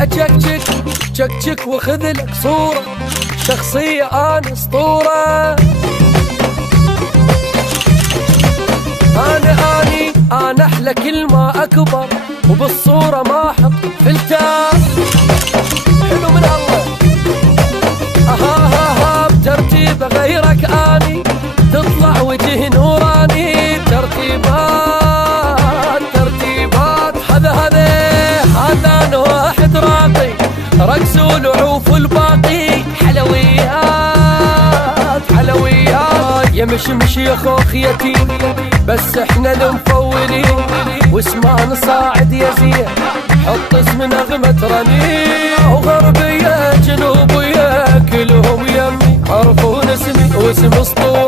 أجكجك جكجك وخذ لك صورة شخصية أنا أسطورة. أنا أحلى كلمة أكبر وبالصورة ما أحط فلتر. حلو من الله. بترتيب غيرك أني تطلع وجه نوراني. ترتيبات هذا واحد راقي رقص ولعوف الباقي حلويات يا مشمش يا خوخ يتيم بس احنا المفولين واسمعنا صاعد يا زين حط اسم نغمة رنين. وغربية جنوبية كلهم يمي عرفون اسمي واسم اسطورة.